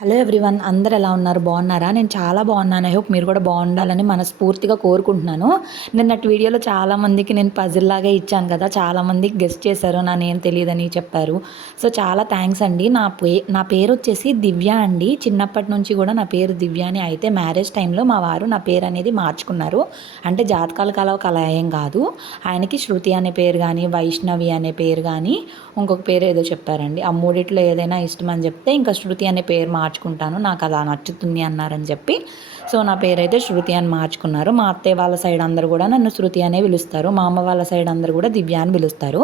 Hello everyone, అందరు ఎలా ఉన్నారు? బాగున్నారా? నేను చాలా బాగున్నాను. ఐ హోప్ మీరు కూడా బాగుండాలని మనస్ఫూర్తిగా కోరుకుంటున్నాను. నిన్నటి వీడియోలో చాలామందికి నేను పజిల్ లాగే ఇచ్చాను కదా, చాలామంది గెస్ట్ చేశారు నా నేమ్ తెలియదని చెప్పారు. సో చాలా థ్యాంక్స్ అండి. నా పేరు వచ్చేసి దివ్య అండి. చిన్నప్పటి నుంచి కూడా నా పేరు దివ్య అని. అయితే మ్యారేజ్ టైంలో మా వారు నా పేరు అనేది మార్చుకున్నారు. అంటే జాతకాలు కలవక అలా ఏం కాదు. ఆయనకి శృతి అనే పేరు కానీ, వైష్ణవి అనే పేరు కానీ, ఇంకొక పేరు ఏదో చెప్పారండి. ఆ మూడిట్లో ఏదైనా ఇష్టం అని చెప్తే ఇంకా శృతి అనే పేరు మార్చుకుంటాను, నాకు అలా నచ్చుతుంది అన్నారని చెప్పి సో నా పేరైతే శృతి అని మార్చుకున్నారు. మా అత్తయ్య వాళ్ళ సైడ్ అందరూ కూడా నన్ను శృతి అనే పిలుస్తారు. మా అమ్మ వాళ్ళ సైడ్ అందరూ కూడా దివ్య అని పిలుస్తారు.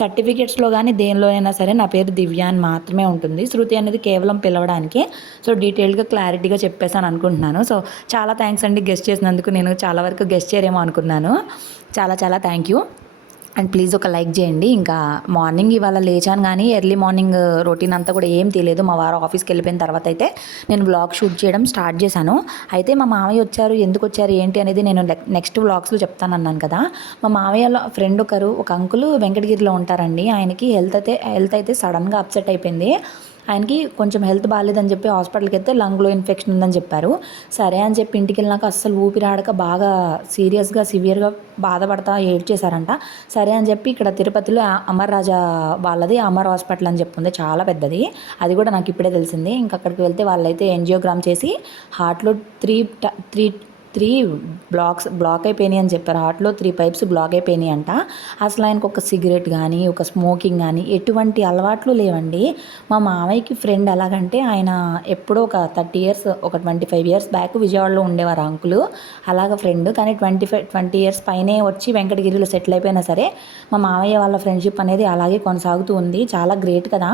సర్టిఫికేట్స్లో కానీ దేనిలో అయినా సరే నా పేరు దివ్య అని మాత్రమే ఉంటుంది. శృతి అనేది కేవలం పిలవడానికి. సో డీటెయిల్గా క్లారిటీగా చెప్పేసాను అనుకుంటున్నాను. సో చాలా థ్యాంక్స్ అండి గెస్ట్ చేసినందుకు. నేను చాలా వరకు గెస్ట్ చేయరేమో అనుకున్నాను. చాలా చాలా థ్యాంక్ యూ. అండ్ ప్లీజ్ ఒక లైక్ చేయండి. ఇంకా మార్నింగ్ ఇవాళ లేచాను కానీ ఎర్లీ మార్నింగ్ రొటీన్ అంతా కూడా ఏం తెలియదు. మా వారు ఆఫీస్కి వెళ్ళిపోయిన తర్వాత అయితే నేను వ్లాగ్ షూట్ చేయడం స్టార్ట్ చేశాను. అయితే మా మామయ్య వచ్చారు, ఎందుకు వచ్చారు ఏంటి అనేది నేను నెక్స్ట్ వ్లాగ్స్లో చెప్తాను అన్నాను కదా. మా మామయ్య ఫ్రెండ్ ఒక అంకుల్ వెంకటగిరిలో ఉంటారండి. ఆయనకి హెల్త్ అయితే సడన్గా అప్సెట్ అయిపోయింది. ఆయనకి కొంచెం హెల్త్ బాగాలేదని చెప్పి హాస్పిటల్కి వెళ్తే లంగ్లో ఇన్ఫెక్షన్ ఉందని చెప్పారు. సరే అని చెప్పి ఇంటికి వెళ్ళినాక అస్సలు ఊపిరాడక బాగా సివియర్గా బాధపడతా ఏడ్చేశారంట. సరే అని చెప్పి ఇక్కడ తిరుపతిలో అమర్ రాజా వాళ్ళది అమర్ హాస్పిటల్ అని చెప్పి ఉంది, చాలా పెద్దది. అది కూడా నాకు ఇప్పుడే తెలిసింది. ఇంకా అక్కడికి వెళ్తే వాళ్ళైతే యాంజియోగ్రామ్ చేసి హార్ట్లో త్రీ బ్లాక్ అయిపోయినాయి అని చెప్పారు. హార్ట్లో 3 పైప్స్ బ్లాక్ అయిపోయినాయి అంట. అసలు ఆయనకు ఒక సిగరెట్ కానీ, ఒక స్మోకింగ్ కానీ ఎటువంటి అలవాట్లు లేవండి. మా మామయ్యకి ఫ్రెండ్ ఎలాగంటే ఆయన ఎప్పుడో ఒక 30 ఇయర్స్, ఒక 25 ఇయర్స్ బ్యాక్ విజయవాడలో ఉండేవారు అంకులు. అలాగ ఫ్రెండ్ కానీ 20 ఇయర్స్ పైనే వచ్చి వెంకటగిరిలో సెటిల్ అయిపోయినా సరే మా మామయ్య వాళ్ళ ఫ్రెండ్షిప్ అనేది అలాగే కొనసాగుతూ ఉంది. చాలా గ్రేట్ కదా.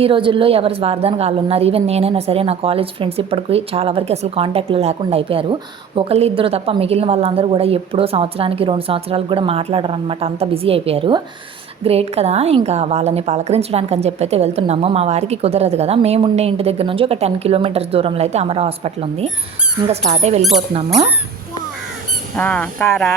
ఈ రోజుల్లో ఎవరి స్వార్థానికి వాళ్ళు ఉన్నారు. ఈవెన్ నేనైనా సరే నా కాలేజ్ ఫ్రెండ్స్ ఇప్పటికి చాలా వరకు అసలు కాంటాక్ట్లో లేకుండా అయిపోయారు. ఒకళ్ళు ఇద్దరు తప్ప మిగిలిన వాళ్ళందరూ కూడా ఎప్పుడో సంవత్సరానికి 2 సంవత్సరాలకు కూడా మాట్లాడరు అనమాట. అంత బిజీ అయిపోయారు. గ్రేట్ కదా. ఇంకా వాళ్ళని పలకరించడానికి అని చెప్పి అయితే వెళ్తున్నాము. మా వారికి కుదరదు కదా. మేముండే ఇంటి దగ్గర నుంచి ఒక 10 కిలోమీటర్స్ దూరంలో అయితే అమర హాస్పిటల్ ఉంది. ఇంకా స్టార్ట్ అయ్యి వెళ్ళిపోతున్నాము. కారా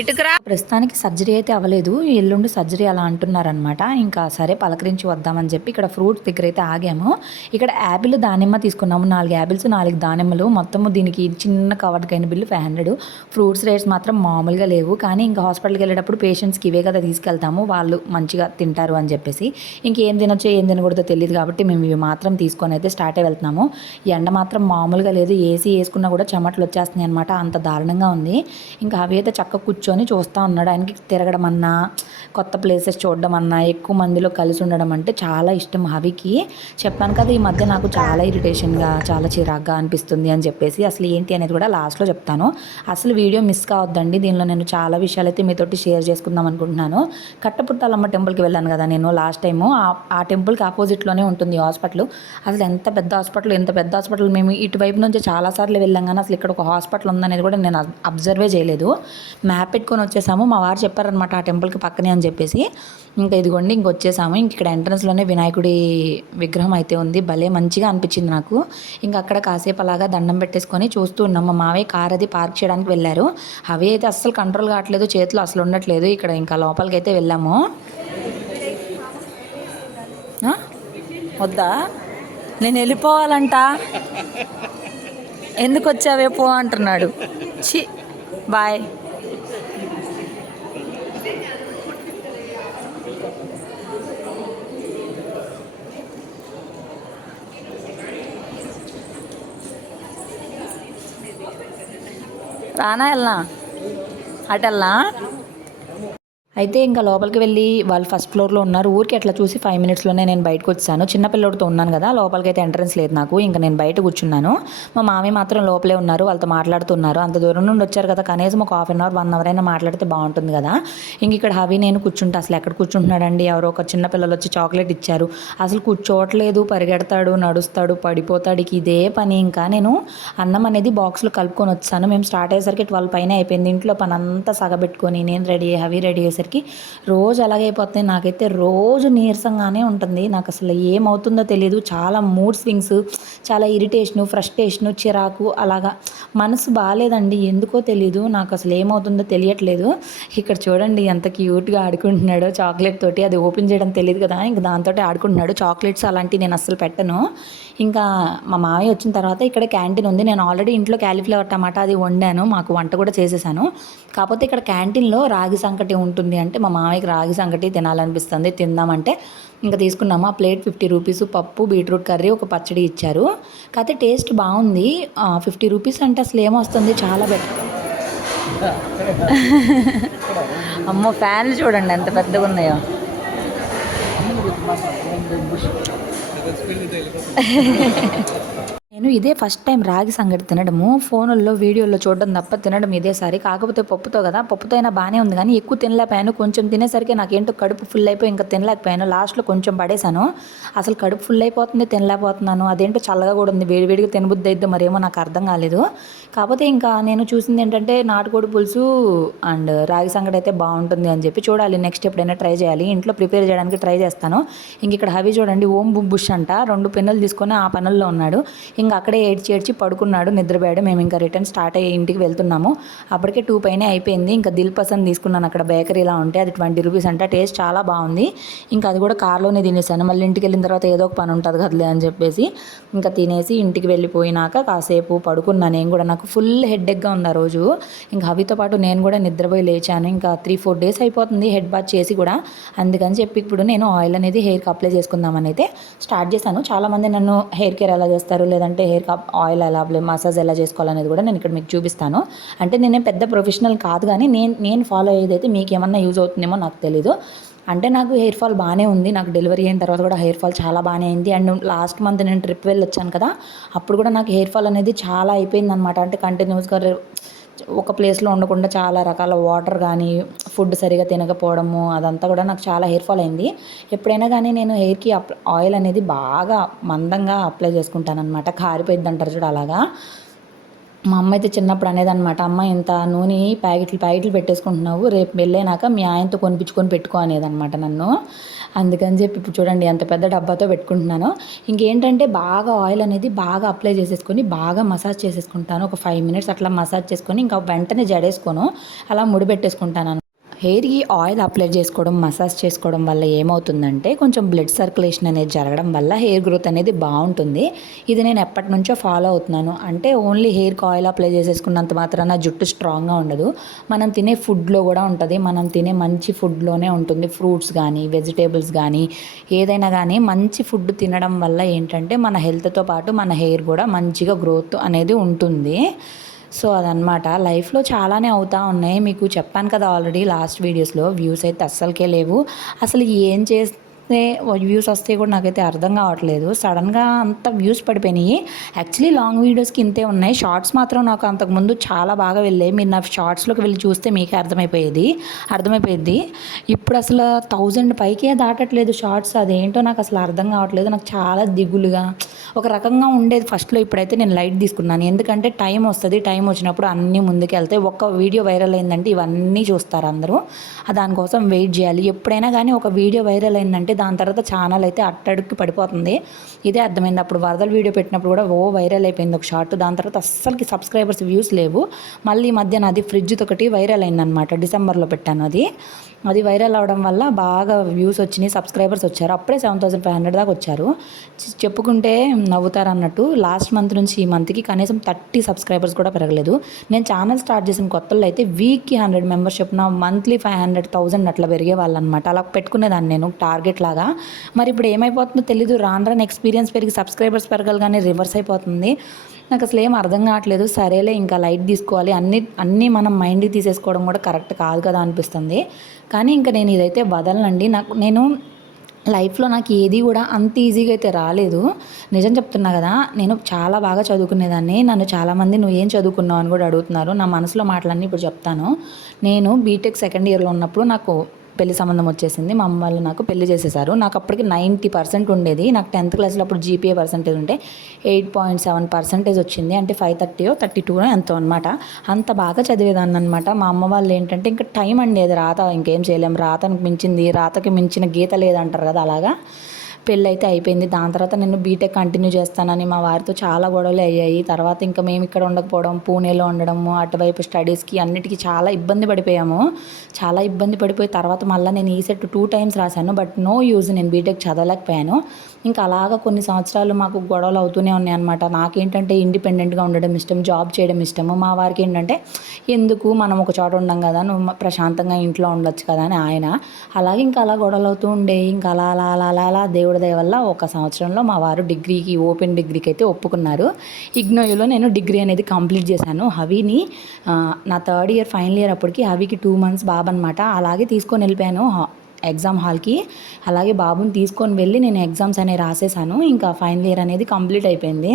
ఇటుకరా. ప్రస్తుతానికి సర్జరీ అయితే అవ్వలేదు, ఎల్లుండి సర్జరీ అలా అంటున్నారనమాట. ఇంకా సరే పలకరించి వద్దామని చెప్పి ఇక్కడ ఫ్రూట్స్ దగ్గర అయితే ఆగాము. ఇక్కడ యాపిల్ దానిమ్మ తీసుకున్నాము. 4 యాపిల్స్ 4 దానిమ్మలు. మొత్తము దీనికి చిన్న కవర్కి అయిన బిల్లు 500. ఫ్రూట్స్ రేట్స్ మాత్రం మామూలుగా లేవు. కానీ ఇంకా హాస్పిటల్కి వెళ్ళేటప్పుడు పేషెంట్స్కి ఇవే కదా తీసుకెళ్తాము, వాళ్ళు మంచిగా తింటారు అని చెప్పేసి. ఇంకేం తినొచ్చో ఏం తినకూడదో తెలియదు కాబట్టి మేము ఇవి మాత్రం తీసుకొని అయితే స్టార్ట్ అయి వెళ్తున్నాము. ఎండ మాత్రం మామూలుగా లేదు. ఏసీ వేసుకున్నా కూడా చెమటలు వచ్చేస్తున్నాయి అనమాట, అంత దారుణంగా ఉంది. ఇంకా అవి అయితే చక్క కూర్చొని చూస్తూ ఉన్నాడు. ఆయనకి తిరగడం అన్నా, కొత్త ప్లేసెస్ చూడడం అన్నా, ఎక్కువ మందిలో కలిసి ఉండడం అంటే చాలా ఇష్టం హవికి. చెప్పాను కదా ఈ మధ్య నాకు చాలా ఇరిటేషన్గా, చాలా చిరాగ్గా అనిపిస్తుంది అని చెప్పేసి. అసలు ఏంటి అనేది కూడా లాస్ట్లో చెప్తాను. అసలు వీడియో మిస్ కావద్దండి. దీనిలో నేను చాలా విషయాలు అయితే మీతోటి షేర్ చేసుకుందాం అనుకుంటున్నాను. కట్టపుట్టాలమ్మ టెంపుల్కి వెళ్ళాను కదా నేను లాస్ట్ టైము. ఆ టెంపుల్కి ఆపోజిట్లోనే ఉంటుంది హాస్పిటల్. అసలు ఎంత పెద్ద హాస్పిటల్. మేము ఇటువైపు నుంచి చాలాసార్లు వెళ్ళాం కానీ అసలు ఇక్కడ ఒక హాస్పిటల్ ఉందనేది కూడా నేను అబ్జర్వే చేయలేదు. మ్యాప్ పెట్టుకొని వచ్చేసాము. మా వారు చెప్పారనమాట ఆ టెంపుల్కి పక్కనే అని చెప్పేసి. ఇంకా ఇదిగోండి వచ్చేసాము. ఇంక ఇక్కడ ఎంట్రన్స్లోనే వినాయకుడి విగ్రహం అయితే ఉంది. భలే మంచిగా అనిపించింది నాకు. ఇంకా అక్కడ కాసేపు అలాగా దండం పెట్టేసుకొని చూస్తూ ఉన్నాం. మా మావయ్య కార్ అది పార్క్ చేయడానికి వెళ్ళారు. అవి అయితే అస్సలు కంట్రోల్ కావట్లేదు, చేతిలో అసలు ఉండట్లేదు. ఇక్కడ ఇంకా లోపలికి అయితే వెళ్ళాము. వద్దా, నేను వెళ్ళిపోవాలంట. ఎందుకు వచ్చావే పో అంటున్నాడు. చి బాయ్. రానా వెళ్ళనా అటెల్నా. అయితే ఇంకా లోపలికి వెళ్ళి వాళ్ళు ఫస్ట్ ఫ్లోర్లో ఉన్నారు. ఊరికి అట్లా చూసి 5 మినిట్స్లోనే నేను బయటకు వచ్చాను. చిన్నపిల్లడితో ఉన్నాను కదా, లోపలికి అయితే ఎంట్రన్స్ లేదు నాకు. ఇంకా నేను బయట కూర్చున్నాను. మా మామయ్య మాత్రం లోపలే ఉన్నారు, వాళ్ళతో మాట్లాడుతున్నారు. అంత దూరం నుండి వచ్చారు కదా, కనీసం ఒక ½ అవర్ 1 అవర్ అయినా మాట్లాడితే బాగుంటుంది కదా. ఇంక ఇక్కడ హవి నేను కూర్చుంటా. అసలు ఎక్కడ కూర్చుంటున్నాడండి, ఎవరో ఒక చిన్న పిల్లలు వచ్చి చాక్లెట్ ఇచ్చారు. అసలు కూర్చోవట్లేదు, పరిగెడతాడు, నడుస్తాడు, పడిపోతాడు. ఇదే పని. ఇంకా నేను అన్నం అనేది బాక్స్లో కలుపుకొని వచ్చాను. మేము స్టార్ట్ అయ్యేసరికి 12 పైన అయిపోయింది. ఇంట్లో పని అంతా సగబెట్టుకొని నేను రెడీ, హవి రెడీ అయ్యేసరికి వచ్చేసరికి రోజు అలాగైపోతుంది. నాకైతే రోజు నీరసంగానే ఉంటుంది. నాకు అసలు ఏమవుతుందో తెలియదు. చాలా మూడ్ స్వింగ్స్, చాలా ఇరిటేషను, ఫ్రస్ట్రేషను, చిరాకు అలాగా మనసు బాగాలేదండి. ఎందుకో తెలీదు. నాకు అసలు ఏమవుతుందో తెలియట్లేదు. ఇక్కడ చూడండి ఎంత క్యూట్గా ఆడుకుంటున్నాడో చాక్లెట్ తోటి. అది ఓపెన్ చేయడం తెలియదు కదా, ఇంక దాంతో ఆడుకుంటున్నాడు. చాక్లెట్స్ అలాంటివి నేను అస్సలు పెట్టను. ఇంకా మా మామయ్య వచ్చిన తర్వాత ఇక్కడ క్యాంటీన్ ఉంది. నేను ఆల్రెడీ ఇంట్లో క్యాలీఫ్లవర్ టమాటా అది వండాను, మాకు వంట కూడా చేసేసాను. కాకపోతే ఇక్కడ క్యాంటీన్లో రాగి సంకటి ఉంటుంది అంటే మా మామయ్యకి రాగి సంకటి తినాలనిపిస్తుంది, తిందామంటే ఇంకా తీసుకున్నాము. ఆ ప్లేట్ 50 రూపీస్, పప్పు, బీట్రూట్ కర్రీ, ఒక పచ్చడి ఇచ్చారు. కాకపోతే టేస్ట్ బాగుంది. 50 రూపీస్ అంటే అసలు ఏమొస్తుంది, చాలా బెటర్. అమ్మో ఫ్యాన్లు చూడండి ఎంత పెద్దగా ఉన్నాయో. నేను ఇదే ఫస్ట్ టైం రాగి సంగటి తినడము. ఫోన్లో వీడియోలో చూడడం తప్ప తినడం ఇదేసారి. కాకపోతే పప్పుతో కదా, పప్పుతో అయినా బాగానే ఉంది కానీ ఎక్కువ తినలేకపోయాను. కొంచెం తినేసరికి నాకేంటో కడుపు ఫుల్ అయిపోయి ఇంకా తినలేకపోయాను. లాస్ట్లో కొంచెం పడేశాను. అసలు కడుపు ఫుల్ అయిపోతుంది, తినలేకపోతున్నాను. అదేంటో చల్లగా కూడా ఉంది, వేడివేడిగా తినబుద్ధి అయితే మరేమో నాకు అర్థం కాలేదు. కాకపోతే ఇంకా నేను చూసింది ఏంటంటే నాటుకోడి పులుసు అండ్ రాగి సంగటి అయితే బాగుంటుంది అని చెప్పి చూడాలి. నెక్స్ట్ ఎప్పుడైనా ట్రై చేయాలి, ఇంట్లో ప్రిపేర్ చేయడానికి ట్రై చేస్తాను. ఇంక ఇక్కడ హవి చూడండి, ఓం బుష్ అంట 2 పెన్నులు తీసుకొని ఆ పనుల్లో ఉన్నాడు. ఇంకా అక్కడే ఏడ్చి పడుకున్నాడు, నిద్రపోయాడు. మేము ఇంకా రిటర్న్ స్టార్ట్ అయ్యి ఇంటికి వెళ్తున్నాము. అప్పటికే 2 పైనే అయిపోయింది. ఇంకా దిల్ పసంద్ తీసుకున్నాను అక్కడ బేకరీలా ఉంటే, అది 20 రూపీస్ అంట. టేస్ట్ చాలా బాగుంది. ఇంకా అది కూడా కార్లోనే తినేసాను. మళ్ళీ ఇంటికి వెళ్ళిన తర్వాత ఏదో ఒక పని ఉంటుంది కదలే అని చెప్పేసి ఇంకా తినేసి ఇంటికి వెళ్ళిపోయినాక కాసేపు పడుకున్నాను. నేను కూడా, నాకు ఫుల్ హెడ్ఏక్గా ఉంది ఆ రోజు. ఇంకా హవితో పాటు నేను కూడా నిద్రపోయి లేచాను. ఇంకా 3-4 డేస్ అయిపోతుంది హెడ్ బాత్ చేసి కూడా. అందుకని చెప్పి ఇప్పుడు నేను ఆయిల్ అనేది హెయిర్కి అప్లై చేసుకుందామని అయితే స్టార్ట్ చేశాను. చాలామంది నన్ను హెయిర్ కేర్ ఎలా చేస్తారు, లేదంటే హెయిర్ ఆయిల్ ఎలా అప్లై, మసాజ్ ఎలా చేసుకోవాలనేది కూడా నేను ఇక్కడ మీకు చూపిస్తాను. అంటే నేనేం పెద్ద ప్రొఫెషనల్ కాదు కానీ నేను ఫాలో అయ్యేదైతే మీకు ఏమన్నా యూజ్ అవుతుందేమో నాకు తెలీదు. అంటే నాకు హెయిర్ ఫాల్ బాగానే ఉంది. నాకు డెలివరీ అయిన తర్వాత కూడా హెయిర్ ఫాల్ చాలా బాగానే అయింది. అండ్ లాస్ట్ మంత్ నేను ట్రిప్ వెళ్ళి వచ్చాను కదా, అప్పుడు కూడా నాకు హెయిర్ ఫాల్ అనేది చాలా అయిపోయింది అనమాట. అంటే కంటిన్యూస్గా ఒక ప్లేస్లో ఉండకుండా చాలా రకాల వాటర్ కానీ ఫుడ్ సరిగా తినకపోవడము, అదంతా కూడా నాకు చాలా హెయిర్ ఫాల్ అయింది. ఎప్పుడైనా కానీ నేను హెయిర్కి ఆయిల్ అనేది బాగా మందంగా అప్లై చేసుకుంటాను అనమాట. కారిపోయిద్ది అంటారు చూడు అలాగా. మా అమ్మ అయితే చిన్నప్పుడు అనేదన్నమాట, అమ్మ ఇంత నూనె ప్యాకెట్లు పెట్టేసుకుంటున్నావు, రేపు వెళ్ళైనాక మీ ఆయనతో కొనిపించుకొని పెట్టుకో అనేదన్నమాట నన్ను. అందుకని చెప్పి ఇప్పుడు చూడండి ఎంత పెద్ద డబ్బాతో పెట్టుకుంటున్నాను. ఇంకేంటంటే బాగా ఆయిల్ అనేది బాగా అప్లై చేసేసుకొని బాగా మసాజ్ చేసేసుకుంటాను. ఒక 5 మినిట్స్ అట్లా మసాజ్ చేసుకొని ఇంకా వెంటనే జడేసుకోను, అలా ముడి పెట్టేసుకుంటాను. హెయిర్కి ఆయిల్ అప్లై చేసుకోవడం, మసాజ్ చేసుకోవడం వల్ల ఏమవుతుందంటే కొంచెం బ్లడ్ సర్క్యులేషన్ అనేది జరగడం వల్ల హెయిర్ గ్రోత్ అనేది బాగుంటుంది. ఇది నేను ఎప్పటి నుంచో ఫాలో అవుతున్నాను. అంటే ఓన్లీ హెయిర్కి ఆయిల్ అప్లై చేసేసుకున్నంత మాత్రాన జుట్టు స్ట్రాంగ్గా ఉండదు. మనం తినే ఫుడ్లో కూడా ఉంటుంది. మనం తినే మంచి ఫుడ్లోనే ఉంటుంది. ఫ్రూట్స్ కానీ, వెజిటేబుల్స్ కానీ, ఏదైనా కానీ మంచి ఫుడ్ తినడం వల్ల ఏంటంటే మన హెల్త్తో పాటు మన హెయిర్ కూడా మంచిగా గ్రోత్ అనేది ఉంటుంది. సో అదనమాట. లైఫ్లో చాలానే అవుతూ ఉన్నాయి. మీకు చెప్పాను కదా ఆల్రెడీ లాస్ట్ వీడియోస్లో, వ్యూస్ అయితే అస్సలకే లేవు. అసలు ఏం చేస్తే వ్యూస్ వస్తే కూడా నాకైతే అర్థం కావట్లేదు. సడన్గా అంత వ్యూస్ పడిపోయినాయి. యాక్చువల్లీ లాంగ్ వీడియోస్కి ఇంతే ఉన్నాయి. షార్ట్స్ మాత్రం నాకు అంతకుముందు చాలా బాగా వెళ్ళాయి. మీరు నా షార్ట్స్లోకి వెళ్ళి చూస్తే మీకే అర్థమైపోయింది. ఇప్పుడు అసలు 1000 పైకే దాటట్లేదు షార్ట్స్. అదేంటో నాకు అసలు అర్థం కావట్లేదు. నాకు చాలా దిగులుగా ఒక రకంగా ఉండేది ఫస్ట్లో. ఇప్పుడైతే నేను లైట్ తీసుకున్నాను. ఎందుకంటే టైం వస్తుంది, టైం వచ్చినప్పుడు అన్నీ ముందుకెళ్తాయి. ఒక్క వీడియో వైరల్ అయిందంటే ఇవన్నీ చూస్తారు అందరూ. దానికోసం వెయిట్ చేయాలి. ఎప్పుడైనా కానీ ఒక వీడియో వైరల్ అయిందంటే దాని తర్వాత ఛానల్ అయితే అట్టడుక్కి పడిపోతుంది. ఇదే అర్థమైంది. అప్పుడు వరదల వీడియో పెట్టినప్పుడు కూడా వైరల్ అయిపోయింది ఒక షార్ట్. దాని తర్వాత అస్సలకి సబ్స్క్రైబర్స్ వ్యూస్ లేవు. మళ్ళీ ఈ మధ్యన అది ఫ్రిడ్జ్ ఒకటి వైరల్ అయిందనమాట. డిసెంబర్లో పెట్టాను. అది వైరల్ అవడం వల్ల బాగా వ్యూస్ వచ్చినాయి, సబ్స్క్రైబర్స్ వచ్చారు. అప్పుడే 7500 దాకా వచ్చారు. చెప్పుకుంటే నవ్వుతారు అన్నట్టు లాస్ట్ మంత్ నుంచి ఈ మంత్కి కనీసం 30 సబ్స్క్రైబర్స్ కూడా పెరగలేదు. నేను ఛానల్ స్టార్ట్ చేసిన కొత్తలో అయితే వీక్కి 100 మెంబర్స్ చొప్పున మంత్లీ 500,000 అట్లా పెరిగే వాళ్ళు అనమాట. అలా పెట్టుకునేదాన్ని నేను టార్గెట్ లాగా. మరి ఇప్పుడు ఏమైపోతుందో తెలీదు. రాను ఎక్స్పీరియన్స్ పెరిగి సబ్స్క్రైబర్స్ పెరగాలని రివర్స్ అయిపోతుంది. నాకు అసలు ఏం అర్థం కావట్లేదు. సరేలే ఇంకా లైట్ తీసుకోవాలి, అన్నీ మనం మైండ్కి తీసేసుకోవడం కూడా కరెక్ట్ కాదు కదా అనిపిస్తుంది. కానీ ఇంకా నేను ఇదైతే వదలనండి. నేను లైఫ్లో నాకు ఏది కూడా అంత ఈజీగా అయితే రాలేదు. నిజం చెప్తున్నా కదా, నేను చాలా బాగా చదువుకునేదాన్ని. నన్ను చాలామంది నువ్వు ఏం చదువుకున్నావు అని కూడా అడుగుతున్నారు. నా మనసులో మాటలన్నీ ఇప్పుడు చెప్తాను. నేను బీటెక్ సెకండ్ ఇయర్లో ఉన్నప్పుడు నాకు పెళ్లి సంబంధం వచ్చేసింది. మా అమ్మ వాళ్ళు నాకు పెళ్లి చేసేసారు. నాకు అప్పటికి 90% ఉండేది. నాకు 10th క్లాస్లో అప్పుడు జీపీఏ పర్సెంటేజ్ ఉంటే 8.7% వచ్చింది. అంటే 530 ఎంతో అనమాట. అంత బాగా చదివేదాన్ని అనమాట. మా అమ్మ వాళ్ళు ఏంటంటే ఇంకా టైం అండి, అది రాత ఇంకేం చేయలేం, రాతనికి మించింది, రాతకి మించిన గీత లేదంటారు కదా, అలాగా పెళ్ళి అయితే అయిపోయింది. దాని తర్వాత నేను బీటెక్ కంటిన్యూ చేస్తానని మా వారితో చాలా గొడవలు అయ్యాయి. తర్వాత ఇంకా మేము ఇక్కడ ఉండకపోవడం, పూణేలో ఉండడము, అటువైపు స్టడీస్కి అన్నిటికీ చాలా ఇబ్బంది పడిపోయాము. చాలా ఇబ్బంది పడిపోయి తర్వాత మళ్ళీ నేను ఈసెట్ 2 times రాశాను. బట్ నో యూజ్, నేను బీటెక్ చదవలేకపోయాను. ఇంకా అలాగా కొన్ని సంవత్సరాలు మాకు గొడవలు అవుతూనే ఉన్నాయి అనమాట. నాకేంటంటే ఇండిపెండెంట్గా ఉండడం ఇష్టం, జాబ్ చేయడం ఇష్టము. మా వారికి ఏంటంటే ఎందుకు మనం ఒక చోట ఉండం కదా, నువ్వు ప్రశాంతంగా ఇంట్లో ఉండొచ్చు కదా అని ఆయన. అలాగే ఇంకా అలా గొడవలు అవుతూ ఉండే. ఇంకా అలా అలా అలా అలా అలా దేవుడి దయ వల్ల ఒక సంవత్సరంలో మా వారు డిగ్రీకి, ఓపెన్ డిగ్రీకి అయితే ఒప్పుకున్నారు. ఇగ్నోయూలో నేను డిగ్రీ అనేది కంప్లీట్ చేశాను. హవిని నా 3rd year ఫైనల్ ఇయర్ అప్పటికి హవికి 2 months బాబు అనమాట. అలాగే తీసుకొని వెళ్ళిపోయాను ఎగ్జామ్ హాల్కి. అలాగే బాబుని తీసుకొని వెళ్ళి నేను ఎగ్జామ్స్ అనేవి రాసేసాను. ఇంకా ఫైనల్ ఇయర్ అనేది కంప్లీట్ అయిపోయింది.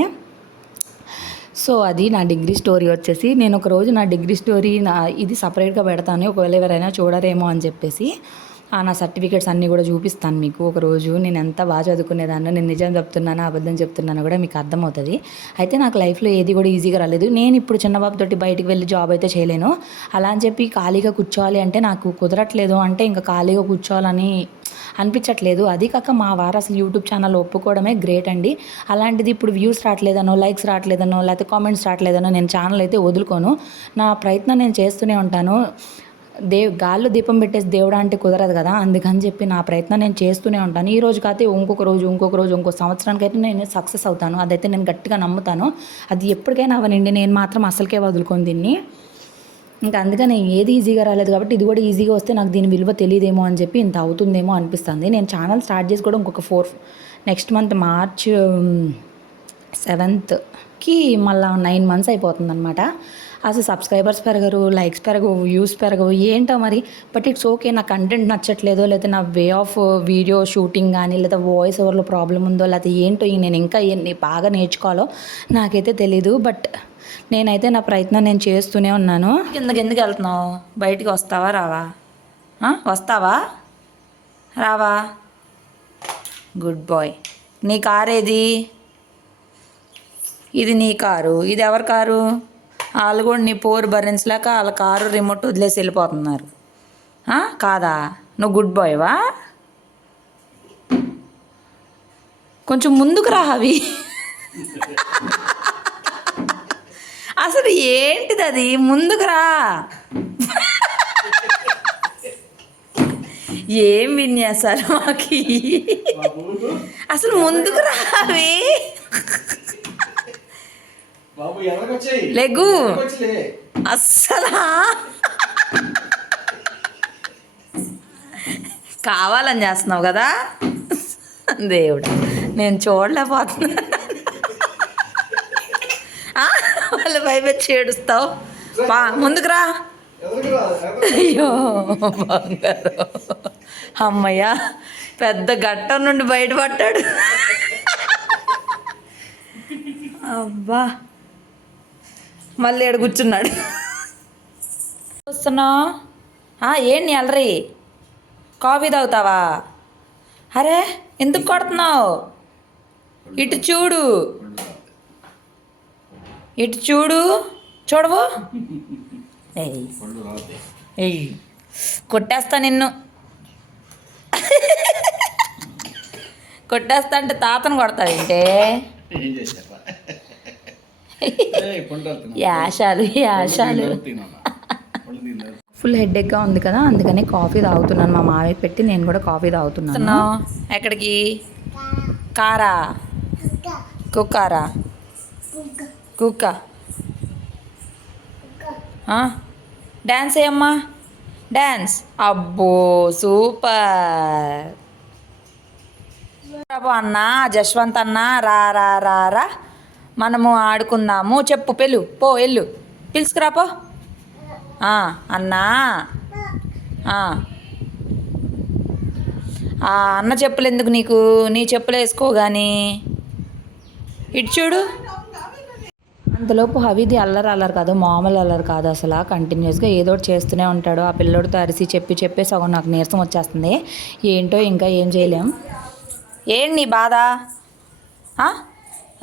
సో అది నా డిగ్రీ స్టోరీ వచ్చేసి. నేను ఒకరోజు నా డిగ్రీ స్టోరీ ఇది సపరేట్గా పెడతాను, ఒకవేళ ఎవరైనా చూడరేమో అని చెప్పేసి. నా సర్టిఫికేట్స్ అన్నీ కూడా చూపిస్తాను మీకు ఒకరోజు. నేను ఎంత బాగా చదువుకునేదాన్ని, నేను నిజం చెప్తున్నాను అబద్ధం చెప్తున్నాను కూడా మీకు అర్థమవుతుంది. అయితే నాకు లైఫ్లో ఏది కూడా ఈజీగా రాలేదు. నేను ఇప్పుడు చిన్నబాబుతోటి బయటికి వెళ్ళి జాబ్ అయితే చేయలేను. అలా అని చెప్పి ఖాళీగా కూర్చోవాలి అంటే నాకు కుదరట్లేదు. అంటే ఇంకా ఖాళీగా కూర్చోవాలని అనిపించట్లేదు. అది కాక మా వారు అసలు యూట్యూబ్ ఛానల్ ఒప్పుకోవడమే గ్రేట్ అండి. అలాంటిది ఇప్పుడు వ్యూస్ రావట్లేదనో, లైక్స్ రావట్లేదనో, లేకపోతే కామెంట్స్ రావట్లేదనో నేను ఛానల్ అయితే వదులుకోను. నా ప్రయత్నం నేను చేస్తూనే ఉంటాను. గాల్లో దీపం పెట్టేసి దేవుడా అంటే కుదరదు కదా, అందుకని చెప్పి నా ప్రయత్నం నేను చేస్తూనే ఉంటాను. ఈ రోజు కాకపోతే ఇంకొక రోజు ఇంకో సంవత్సరానికి అయితే నేను సక్సెస్ అవుతాను. అదైతే నేను గట్టిగా నమ్ముతాను. అది ఎప్పటికైనా అవనండి, నేను మాత్రం అసలుకే వదులుకొని దీన్ని. ఇంకా అందుకని ఏది ఈజీగా రాలేదు కాబట్టి ఇది కూడా ఈజీగా వస్తే నాకు దీని విలువ తెలియదేమో అని చెప్పి ఇంత అవుతుందేమో అనిపిస్తుంది. నేను ఛానల్ స్టార్ట్ చేసి కూడా ఇంకొక నెక్స్ట్ మంత్ March 7th మళ్ళీ 9 months అయిపోతుంది అనమాట. అసలు సబ్స్క్రైబర్స్ పెరగరు, లైక్స్ పెరగవు, వ్యూస్ పెరగవు, ఏంటో మరి. బట్ ఇట్స్ ఓకే, నా కంటెంట్ నచ్చట్లేదో, లేకపోతే నా వే ఆఫ్ వీడియో షూటింగ్ కానీ, లేదా వాయిస్ ఓవర్లో ప్రాబ్లం ఉందో, లేకపోతే ఏంటో నేను ఇంకా బాగా నేర్చుకోవాలో నాకైతే తెలీదు. బట్ నేనైతే నా ప్రయత్నం నేను చేస్తూనే ఉన్నాను. ఎందుకు వెళ్తున్నావు? బయటికి వస్తావా రావా? వస్తావా రావా? Good bye. నీ కారు ఏది? ఇది నీ కారు. ఇది ఎవరి కారు? వాళ్ళు కూడా నీ పోరు భరించలేక వాళ్ళ కారు రిమోట్ వదిలేసి వెళ్ళిపోతున్నారు కాదా? నువ్వు గుడ్ బాయ్వా? కొంచెం ముందుకు రా అవి. అసలు ఏంటిది అది? ముందుకు రా. ఏం విన్యాసాలు మాకి. అసలు ముందుకు రా అవి. లెగ్గు అస్సలా కావాలని చేస్తున్నావు కదా దేవుడు, నేను చూడలేకపోతున్నా. వాళ్ళు భయపెచ్చి ఏడుస్తావు. ముందుకు రా. అయ్యో బంగారు, అమ్మయ్య పెద్ద ఘట్టం నుండి బయటపడ్డాడు. అబ్బా మళ్ళీ ఏడు కూర్చున్నాడు. వస్తున్నావు? ఏంటి అలరి? కాఫీ తాగుతావా? అరే ఎందుకు కొడుతున్నావు? ఇటు చూడు, ఇటు చూడు, చూడవు. ఏయ్ కొట్టేస్తా నిన్ను. కొట్టేస్తా అంటే తాతను కొడతాడంటే. యాషాలు ఫుల్ హెడ్ఏక్గా ఉంది కదా, అందుకని కాఫీ తాగుతున్నాను. మా మావయ్య పెట్టి నేను కూడా కాఫీ తాగుతున్నాను. ఎక్కడికి? కారా? కుక్కారా? కుక్క. డ్యాన్స్ ఏమ్మా, డ్యాన్స్. అబ్బో సూపర్. అన్న జశ్వంత్ అన్న రా రా రా రా, మనము ఆడుకుందాము. చెప్పు పెళ్ళు పో, ఎల్లు పిలుచుకురాపో. అన్నా అన్న చెప్పులు ఎందుకు నీకు? నీ చెప్పులు వేసుకో కానీ. ఇటు చూడు, అంతలోపు హవిది అల్లరి కాదు, మామూలు అల్లరి కాదు అసలు. కంటిన్యూస్గా ఏదో ఒకటి చేస్తూనే ఉంటాడు. ఆ పిల్లోడితో అరిసి చెప్పి సగం నాకు నీరసం వచ్చేస్తుంది. ఏంటో ఇంకా ఏం చేయలేం. ఏంటి నీ బాధ?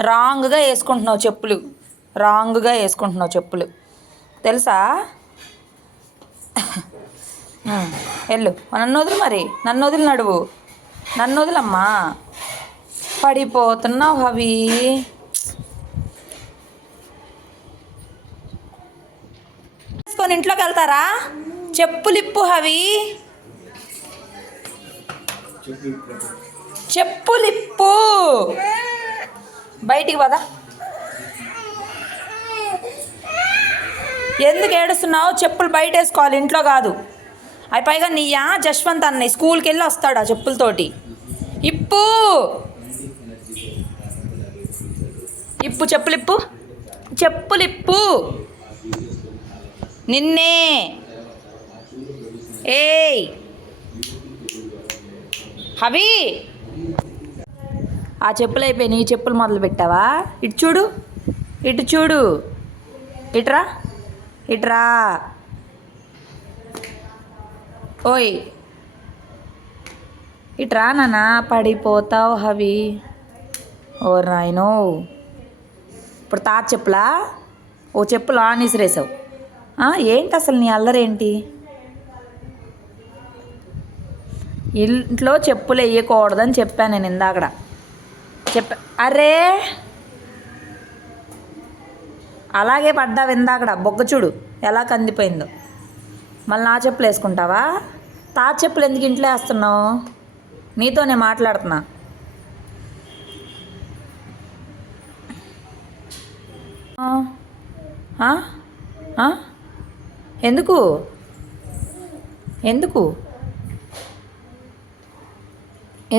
రాంగ్గా వేసుకుంటున్నావు చెప్పులు, తెలుసా? వెళ్ళు, నన్ను వదిలి, మరి నన్ను వదిలి నడువు, నన్ను వదిలమ్మా. పడిపోతున్నావు హవి. తీసుకొని ఇంట్లోకి వెళ్తారా? చెప్పులిప్పు హవి, చెప్పులిప్పు. బయటికి పద. ఎందుకు ఏడుస్తున్నావు? చెప్పులు బయట వేసుకోవాలి, ఇంట్లో కాదు. అవి పైగా నీయా? జశ్వంత్ అన్నయ్య స్కూల్కి వెళ్ళి వస్తాడు ఆ చెప్పులతోటి. ఇప్పు చెప్పులిప్పు నిన్నే. ఏయ్ హవి, ఆ చెప్పులు అయిపోయినాయి, ఈ చెప్పులు మొదలు పెట్టావా? ఇటు చూడు, ఇట్రా. ఓయ్ ఇట్రా నాన్న, పడిపోతావు హవి. ఓ రాయనో, ఇప్పుడు తాత చెప్పులా? ఓ చెప్పులు ఆన్ విసిరేసావు. ఏంటి అసలు నీ అల్లరేంటి? ఇంట్లో చెప్పులు వేయకూడదని చెప్పాను నేను ఇందాకడ. అరే అలాగే పడ్డావు ఇందాకడ. బొగ్గ చూడు ఎలా కందిపోయిందో. మళ్ళీ నా చెప్పులు వేసుకుంటావా? తాత చెప్పులు ఎందుకు ఇంట్లో వేస్తున్నావు? నీతోనే మాట్లాడుతున్నా. ఎందుకు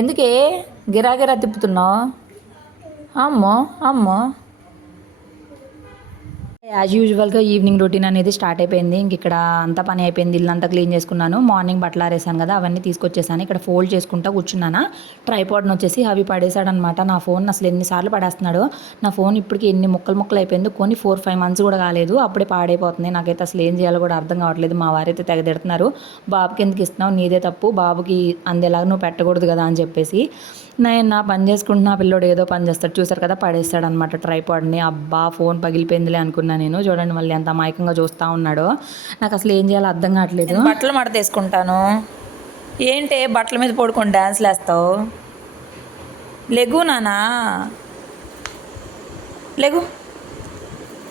ఎందుకే గిరాగిరా తిప్పుతున్నావు? అమ్మో. యాజ్ యూజువల్గా ఈవినింగ్ రొటీన్ అనేది స్టార్ట్ అయిపోయింది. ఇంక ఇక్కడ అంతా పని అయిపోయింది, ఇల్లంతా క్లీన్ చేసుకున్నాను. మార్నింగ్ బట్టలు ఆరేసాను కదా, అవన్నీ తీసుకొచ్చేసాను. ఇక్కడ ఫోల్డ్ చేసుకుంటా కూర్చున్నాను. ట్రైపాడ్ని వచ్చేసి అవి పడేసాడనమాట. నా ఫోన్ అసలు ఎన్నిసార్లు పడేస్తున్నాడు. నా ఫోన్ ఇప్పటికి ఎన్ని ముక్కలు అయిపోయింది. కొని 4-5 months కూడా కాలేదు, అప్పుడే పాడైపోతుంది. నాకైతే అసలు ఏం చేయాలో కూడా అర్థం కావట్లేదు. మా వారైతే తెగదిడుతున్నారు, బాబుకి ఎందుకు ఇస్తున్నావు, నీదే తప్పు, బాబుకి అందేలాగా నువ్వు పెట్టకూడదు కదా అని చెప్పేసి. నేను నా పని చేసుకుంటున్నా, పిల్లోడు ఏదో పని చేస్తాడు. చూసారు కదా, పడేస్తాడనమాట ట్రైపాడ్ని. అబ్బా ఫోన్ పగిలిపోయిందిలే అనుకున్నాను నేను. చూడండి మళ్ళీ ఎంత అమాయకంగా చూస్తూ ఉన్నాడో. నాకు అసలు ఏం చేయాలో అర్థం కావట్లేదు. బట్టలు మడత వేసుకుంటాను. ఏంటి బట్టల మీద పడుకొని డ్యాన్స్లు వేస్తావు? లెగు నానా, లెగు,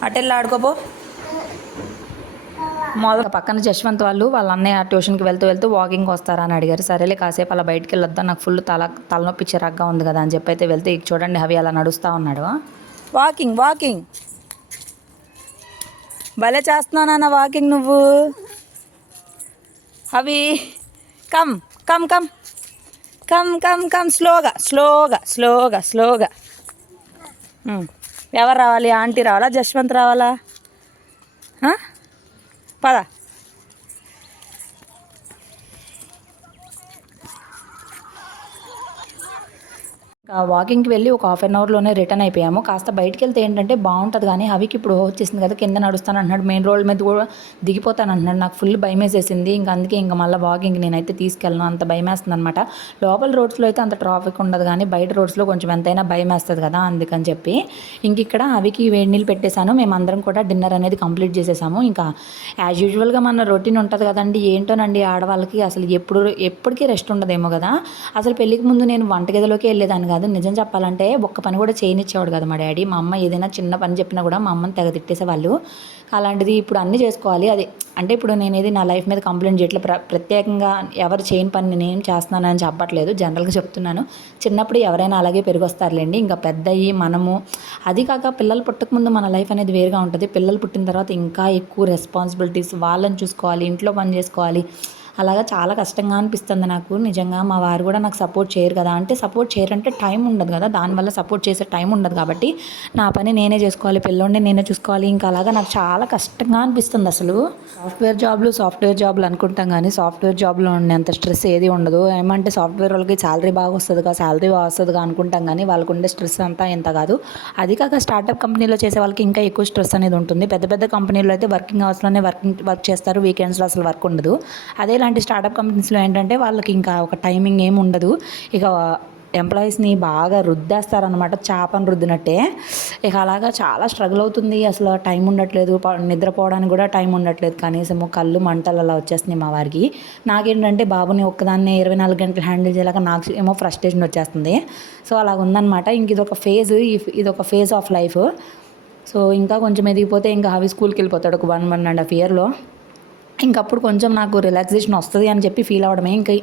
అటెళ్ళి ఆడుకోపో. మొదలు పక్కన జశ్వంత్ వాళ్ళ అన్నయ్య ట్యూషన్కి వెళ్తూ వాకింగ్కి వస్తారా అని అడిగారు. సరేలే కాసేపు అలా బయటికి వెళ్ళొద్దాం, నాకు ఫుల్ తలనొప్పి చిరాగ్గా ఉంది కదా అని చెప్పి అయితే వెళ్తే చూడండి అవి అలా నడుస్తూ ఉన్నాడు. వాకింగ్ భలే చేస్తున్నావు నాన్న వాకింగ్ నువ్వు. అవి కమ్ స్లోగా. ఎవరు రావాలి? ఆంటీ రావాలా, జశ్వంత్ రావాలా? పద. వాకింగ్కి వెళ్ళి ఒక 1/2 hourలోనే రిటర్న్ అయిపోయాము. కాస్త బయటికి వెళ్తే ఏంటంటే బాగుంటుంది, కానీ హవికి ఇప్పుడు వచ్చేసింది కదా, కింద నడుస్తాను అంటున్నాడు, మెయిన్ రోడ్ మీద కూడా దిగిపోతాను అంటున్నాడు. నాకు ఫుల్ భయం వేసేసింది. అందుకే మళ్ళీ వాకింగ్ నేనైతే తీసుకెళ్ళను, అంత భయం వేస్తుంది అనమాట. లోపల రోడ్స్లో అయితే అంత ట్రాఫిక్ ఉండదు, కానీ బయట రోడ్స్లో కొంచెం ఎంతైనా భయం వేస్తుంది కదా, అందుకని చెప్పి ఇక్కడ హవికి వేడి నీళ్ళు పెట్టేశాను. మేమందరం కూడా డిన్నర్ అనేది కంప్లీట్ చేసేసాము. ఇంకా యాజ్ యూజువల్గా మన రొటీన్ ఉంటుంది కదండి. ఏంటోనండి ఆడవాళ్ళకి అసలు ఎప్పటికీ రెస్ట్ ఉండదేమో కదా. అసలు పెళ్ళికి ముందు నేను వంటగదిలోకి వెళ్ళేదాన్ని కాదు. నిజం చెప్పాలంటే ఒక్క పని కూడా చేయనిచ్చేవాడు కదా మా డాడీ. మా అమ్మ ఏదైనా చిన్న పని చెప్పినా కూడా మా అమ్మని తెగ తిట్టేసేవాళ్ళు. అలాంటిది ఇప్పుడు అన్నీ చేసుకోవాలి. అది అంటే ఇప్పుడు నేనేది నా లైఫ్ మీద కంప్లైంట్ చేయట్లేదు, ప్రత్యేకంగా ఎవరు చేయని పని నేనేం చేస్తున్నానని చెప్పట్లేదు, జనరల్గా చెప్తున్నాను. చిన్నప్పుడు ఎవరైనా అలాగే పెరిగొస్తారులేండి. ఇంకా పెద్దయ్యి మనము, అది కాక పిల్లలు పుట్టకముందు మన లైఫ్ అనేది వేరుగా ఉంటుంది. పిల్లలు పుట్టిన తర్వాత ఇంకా ఎక్కువ రెస్పాన్సిబిలిటీస్, వాళ్ళని చూసుకోవాలి, ఇంట్లో పని చేసుకోవాలి. అలాగా చాలా కష్టంగా అనిపిస్తుంది నాకు నిజంగా. మా వారు కూడా నాకు సపోర్ట్ చేయరు కదా, అంటే సపోర్ట్ చేయరంటే టైం ఉండదు కదా, దానివల్ల సపోర్ట్ చేసే టైం ఉండదు కాబట్టి నా పని నేనే చేసుకోవాలి, పిల్లోడిని నేనే చూసుకోవాలి. ఇంకా అలాగా నాకు చాలా కష్టంగా అనిపిస్తుంది అసలు. సాఫ్ట్వేర్ జాబ్లు అనుకుంటాం కానీ సాఫ్ట్వేర్ జాబ్లో ఉండేంత స్ట్రెస్ ఏది ఉండదు. ఏమంటే సాఫ్ట్వేర్ వాళ్ళకి శాలరీ బాగా వస్తుందిగా అనుకుంటాం కానీ వాళ్ళకు ఉండే స్ట్రెస్ అంతా ఎంత కాదు. అది కాక స్టార్టప్ కంపెనీలో చేసే వాళ్ళకి ఇంకా ఎక్కువ స్ట్రెస్ అనేది ఉంటుంది. పెద్ద పెద్ద కంపెనీలో అయితే వర్కింగ్ అవర్స్లోనే వర్క్ చేస్తారు, వీకెండ్స్లో అసలు వర్క్ ఉండదు. అదే ఇలాంటి స్టార్టప్ కంపెనీస్లో ఏంటంటే వాళ్ళకి ఇంకా ఒక టైమింగ్ ఏమి ఉండదు. ఇక ఎంప్లాయీస్ని బాగా రుద్దేస్తారనమాట, చేపను రుద్దినట్టే. ఇక అలాగా చాలా స్ట్రగుల్ అవుతుంది. అసలు టైం ఉండట్లేదు, నిద్రపోవడానికి కూడా టైం ఉండట్లేదు. కనీసము కళ్ళు మంటలు అలా వచ్చేస్తున్నాయి మా వారికి. నాకేంటంటే బాబుని ఒక్కదాన్ని 24 గంటలు హ్యాండిల్ చేయలేక నాకు ఏమో ఫ్రస్ట్రేషన్ వచ్చేస్తుంది. సో అలా ఉందన్నమాట. ఇంక ఇదొక ఫేజ్ ఆఫ్ లైఫ్. సో ఇంకా కొంచెం ఎదిగిపోతే ఇంకా అవి స్కూల్కి వెళ్ళిపోతాడు ఒక 1.5 ఇయర్లో. ఇంకప్పుడు కొంచెం నాకు రిలాక్సేషన్ వస్తుంది అని చెప్పి ఫీల్ అవ్వడమే. ఇంకా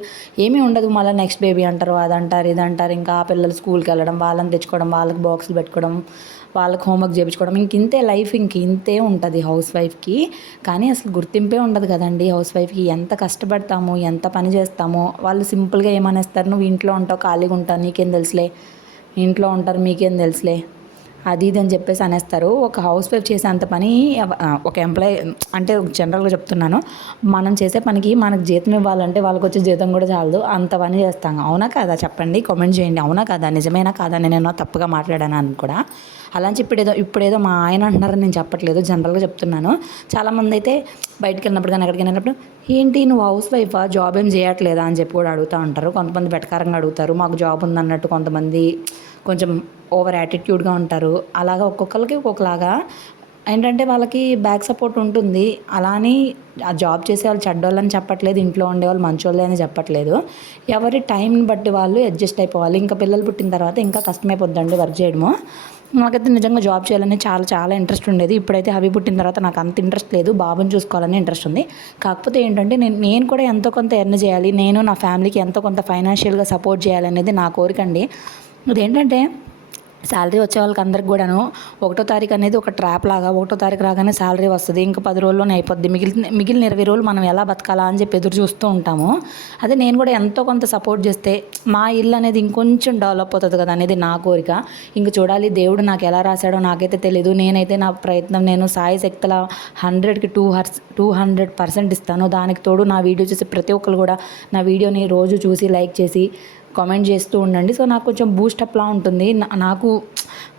ఏమీ ఉండదు. మళ్ళీ నెక్స్ట్ బేబీ అంటారు, అదంటారు, ఇదంటారు. ఇంకా ఆ పిల్లలు స్కూల్కి వెళ్ళడం, వాళ్ళని తెచ్చుకోవడం, వాళ్ళకి బాక్సులు పెట్టుకోవడం, వాళ్ళకి హోంవర్క్ చేయించుకోవడం, ఇంతే లైఫ్. ఇంతే ఉంటుంది హౌస్ వైఫ్కి. కానీ అసలు గుర్తింపే ఉండదు కదండి హౌస్ వైఫ్కి. ఎంత కష్టపడతాము, ఎంత పని చేస్తామో. వాళ్ళు సింపుల్గా ఏమనేస్తారు, నువ్వు ఇంట్లో ఉంటావు, ఖాళీగా ఉంటావు, నీకేం తెలుసులే, ఇంట్లో ఉంటారు, మీకేం తెలుసులే, అది ఇది అని చెప్పేసి అనేస్తారు. ఒక హౌస్ వైఫ్ చేసే అంత పని ఒక ఎంప్లాయీ, అంటే జనరల్గా చెప్తున్నాను, మనం చేసే పనికి మనకు జీతం ఇవ్వాలంటే వాళ్ళకి వచ్చే జీతం కూడా చాలదు, అంత పని చేస్తాం. అవునా కాదా చెప్పండి, కామెంట్ చేయండి. అవునా కాదా, నిజమేనా కాదా, నేను తప్పుగా మాట్లాడాను అని కూడా. అలా అని చెప్పి ఇప్పుడేదో మా ఆయన అంటున్నారని నేను చెప్పట్లేదు, జనరల్గా చెప్తున్నాను. చాలామంది అయితే బయటకు వెళ్ళినప్పుడు కానీ ఎక్కడికి వెళ్ళినప్పుడు, ఏంటి నువ్వు హౌస్ వైఫా, జాబ్ ఏం చేయట్లేదా అని చెప్పి కూడా అడుగుతూ ఉంటారు. కొంతమంది వెటకారంగా అడుగుతారు, మాకు జాబ్ ఉందన్నట్టు. కొంతమంది కొంచెం ఓవర్ యాటిట్యూడ్గా ఉంటారు. అలాగా ఒక్కొక్కరికి ఒక్కొక్కలాగా ఏంటంటే వాళ్ళకి బ్యాక్ సపోర్ట్ ఉంటుంది. అలా అని ఆ జాబ్ చేసే వాళ్ళు చెడ్డోళ్ళని చెప్పట్లేదు, ఇంట్లో ఉండేవాళ్ళు మంచోళ్ళే అని చెప్పట్లేదు. ఎవరి టైంని బట్టి వాళ్ళు అడ్జస్ట్ అయిపోవాలి. ఇంకా పిల్లలు పుట్టిన తర్వాత ఇంకా కష్టమైపోద్దండి వర్క్ చేయడము. నాకైతే నిజంగా జాబ్ చేయాలని చాలా చాలా ఇంట్రెస్ట్ ఉండేది. ఇప్పుడైతే అవి పుట్టిన తర్వాత నాకు అంత ఇంట్రెస్ట్ లేదు, బాబుని చూసుకోవాలని ఇంట్రెస్ట్ ఉంది. కాకపోతే ఏంటంటే నేను కూడా ఎంతో కొంత ఎర్న్ చేయాలి, నేను నా ఫ్యామిలీకి ఎంతో కొంత ఫైనాన్షియల్గా సపోర్ట్ చేయాలనేది నా కోరిక అండి. అదేంటంటే శాలరీ వచ్చే వాళ్ళకి అందరికి కూడాను 1వ తారీఖు అనేది ఒక ట్రాప్ లాగా. 1వ తారీఖు రాగానే శాలరీ వస్తుంది, ఇంకా 10 రోజుల్లోనే అయిపోద్ది, మిగిలిన 20 రోజులు మనం ఎలా బతకాలా అని చెప్పి ఎదురు చూస్తూ ఉంటాము. అదే నేను కూడా ఎంతో కొంత సపోర్ట్ చేస్తే మా ఇల్లు అనేది ఇంకొంచెం డెవలప్ అవుతుంది కదా అనేది నా కోరిక. ఇంక చూడాలి దేవుడు నాకు ఎలా రాశాడో నాకైతే తెలీదు. నేనైతే నా ప్రయత్నం నేను సాయి శక్తుల 100కి 200% ఇస్తాను. దానికి తోడు నా వీడియో చూసి ప్రతి ఒక్కరు కూడా నా వీడియోని రోజు చూసి లైక్ చేసి కామెంట్ చేస్తూ ఉండండి. సో నాకు కొంచెం బూస్టప్లా ఉంటుంది, నాకు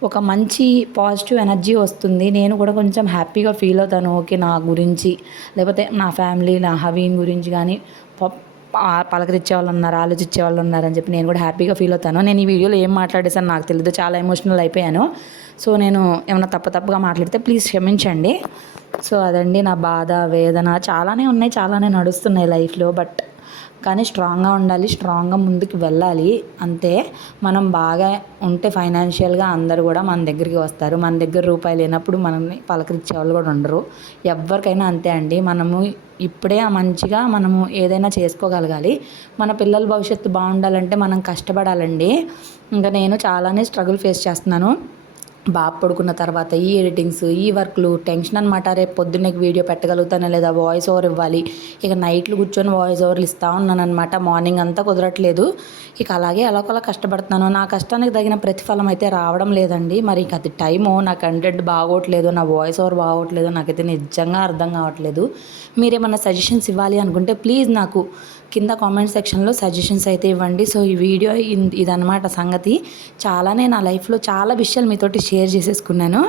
ఒక మంచి పాజిటివ్ ఎనర్జీ వస్తుంది. నేను కూడా కొంచెం హ్యాపీగా ఫీల్ అవుతాను. ఓకే, నా గురించి లేకపోతే నా ఫ్యామిలీ, నా హవీన్ గురించి కానీ పలకరించే వాళ్ళు ఉన్నారు, ఆలోచించే వాళ్ళు ఉన్నారని చెప్పి నేను కూడా హ్యాపీగా ఫీల్ అవుతాను. నేను ఈ వీడియోలో ఏం మాట్లాడేసాను నాకు తెలియదు, చాలా ఎమోషనల్ అయిపోయాను. సో నేను ఏమైనా తప్పుగా మాట్లాడితే ప్లీజ్ క్షమించండి. సో అదండి నా బాధ, వేదన చాలానే ఉన్నాయి, చాలానే నడుస్తున్నాయి లైఫ్లో. బట్ కానీ స్ట్రాంగ్గా ఉండాలి, స్ట్రాంగ్గా ముందుకు వెళ్ళాలి. అంతే. మనం బాగా ఉంటే ఫైనాన్షియల్గా అందరూ కూడా మన దగ్గరికి వస్తారు. మన దగ్గర రూపాయలు లేనప్పుడు మనల్ని పలకరించే వాళ్ళు కూడా ఉండరు. ఎవరికైనా అంతే అండి. మనము ఇప్పుడే మంచిగా మనము ఏదైనా చేసుకోగలగాలి. మన పిల్లల భవిష్యత్తు బాగుండాలంటే మనం కష్టపడాలండి. ఇంకా నేను చాలానే స్ట్రగుల్ ఫేస్ చేస్తున్నాను. బాబు పడుకున్న తర్వాత ఈ ఎడిటింగ్స్, ఈ వర్క్లు టెన్షన్ అనమాట. రేపు పొద్దున్నే వీడియో పెట్టగలుగుతానే లేదా, వాయిస్ ఓవర్ ఇవ్వాలి. ఇక నైట్లు కూర్చొని వాయిస్ ఓవర్లు ఇస్తూ ఉన్నాను అనమాట. మార్నింగ్ అంతా కుదరట్లేదు. ఇక అలాగే అలా కష్టపడుతున్నాను. నా కష్టానికి తగిన ప్రతిఫలం అయితే రావడం లేదండి. మరి ఇక అది టైము, నా కంటెంట్ బాగోట్లేదు, నా వాయిస్ ఓవర్ బాగోట్లేదు, నాకైతే నిజంగా అర్థం కావట్లేదు. మీరేమన్నా సజెషన్స్ ఇవ్వాలి అనుకుంటే ప్లీజ్ నాకు కింద కామెంట్ సెక్షన్లో సజెషన్స్ అయితే ఇవ్వండి. సో ఈ వీడియో ఇదన్నమాట సంగతి. చాలానే నా లైఫ్లో చాలా విషయాలు మీతోటి షేర్ చేసేసుకున్నాను.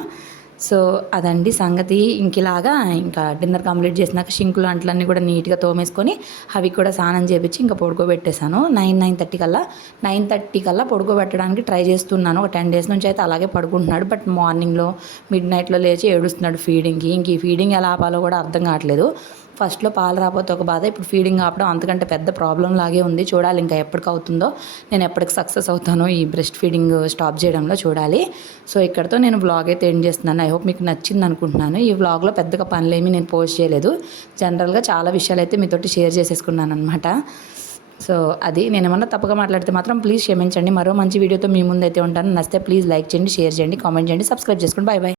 సో అదండి సంగతి. ఇంకా డిన్నర్ కంప్లీట్ చేసినాక షింకులు అంట్లన్నీ కూడా నీట్గా తోమేసుకొని అవి కూడా స్నానం చేపించి ఇంకా పడుకోబెట్టేశాను. 9:30 కల్లా పడుకోబెట్టడానికి ట్రై చేస్తున్నాను. ఒక 10 days నుంచి అయితే అలాగే పడుకుంటున్నాడు. బట్ మార్నింగ్లో మిడ్నైట్లో లేచి ఏడుస్తున్నాడు ఫీడింగ్కి. ఇంక ఈ ఫీడింగ్ ఎలా ఆపాలో కూడా అర్థం కావట్లేదు. ఫస్ట్లో పాలు రాకపోతే ఒక బాధ, ఇప్పుడు ఫీడింగ్ ఆపడం అంతకంటే పెద్ద ప్రాబ్లం లాగే ఉంది. చూడాలి ఇంకా ఎప్పటికి అవుతుందో, నేను ఎప్పటికి సక్సెస్ అవుతానో ఈ బ్రెస్ట్ ఫీడింగ్ స్టాప్ చేయడంలో చూడాలి. సో ఇక్కడతో నేను వ్లాగ్ అయితే ఎండ్ చేస్తున్నాను. ఐ హోప్ మీకు నచ్చింది అనుకుంటున్నాను. ఈ వ్లాగ్లో పెద్దగా పనులేమీ నేను పోస్ట్ చేయలేదు. జనరల్గా చాలా విషయాలు అయితే మీతోటి షేర్ చేసేసుకున్నాను అనమాట. సో అది నేను ఏమన్నా తప్పుగా మాట్లాడితే మాత్రం ప్లీజ్ క్షమించండి. మరో మంచి వీడియోతో మీ ముందు అయితే ఉంటాను. నచ్చితే ప్లీజ్ లైక్ చేయండి, షేర్ చేయండి, కామెంట్ చేయండి, సబ్స్క్రైబ్ చేసుకోండి. Bye bye.